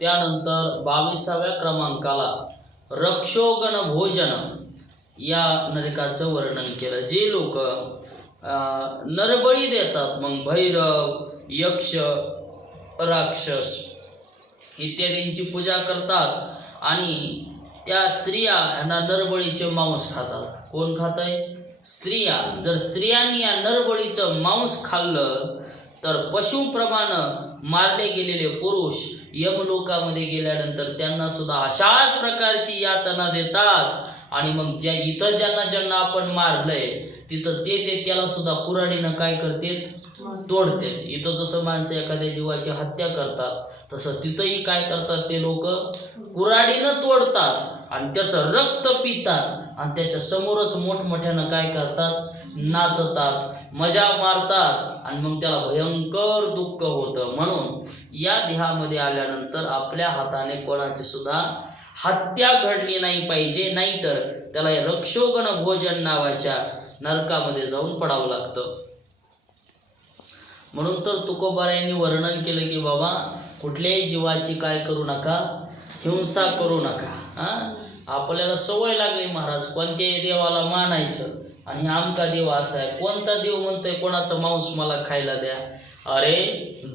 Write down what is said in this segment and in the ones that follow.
त्यानंतर बावीसाव्या क्रमांकाला रक्षोगण भोजन या नरकाचं वर्णन केलं. जे लोक नरबळी देतात मग भैरव यक्ष राक्षस इत्यादींची पूजा करतात आणि त्या स्त्रिया ह्यांना नरबळीचे मांस खातात. कोण खात आहे स्त्रिया. जर स्त्रियांनी या नरबळीचं मांस खाल्लं तर पशुप्रमाणे मारले गेलेले पुरुष यमलोकामध्ये गेल्यानंतर त्यांना सुद्धा अशाच प्रकारची यातना देतात. आणि मग ज्या इथं ज्यांना ज्यांना आपण मारलंय तिथं ते ते त्याला सुद्धा कुऱ्हाडीनं काय करते तोडते इथं जसं माणसं एखाद्या जीवाची हत्या करतात तसं तिथंही काय करतात ते लोक? कुऱ्हाडीनं तोडतात आणि त्याचं रक्त पितात. आणि त्याच्या समोरच मोठमोठ्यानं काय करतात? नाचतात मजा मारतात आणि मग त्याला भयंकर दुःख होतं. म्हणून या देहामध्ये आल्यानंतर आपल्या हाताने कोणाची सुद्धा हत्या घडली नाही पाहिजे नाहीतर त्याला रक्षोगण भोजन नावाच्या नरकामध्ये जाऊन पडावं लागतं. म्हणून तर तुकोबारायांनी वर्णन केलं की बाबा कुठल्याही जीवाची काय करू नका हिंसा करू नका हा? आपल्याला सवय लागली महाराज कोणत्याही देवाला मानायचं. आणि आमका देव असा आहे. कोणता देव म्हणतोय कोणाचं मांस मला खायला द्या. अरे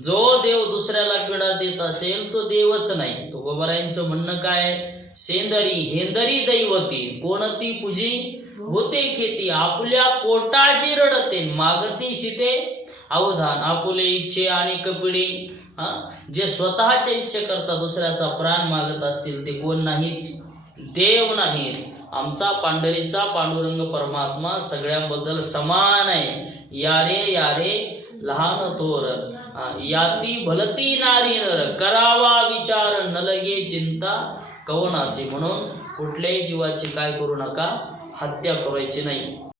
जो देव दुसऱ्याला पिढा देत असेल तो देवच नाही. तुकोबारायांचं म्हणणं काय? सेंदरी हेंदरी दैवती कोणती पूजी होते खेती? आपल्या पोटाची रडते मागती शिते अवधान. आपुले इच्छे आणि कपिडे हा? जे स्वतःच्या इच्छे करतात दुसऱ्याचा प्राण मागत असतील ते कोण नाहीत? देव नाहीत. आमचा पांढरीचा पांडुरंग परमात्मा सगळ्यांबद्दल समान आहे. यारे यारे लहान थोर. याती भलती नारी नर. करावा विचार न लगे चिंता. कवनासी म्हणून कुठल्याही जीवाची काय करू नका. हत्या करायची नाही.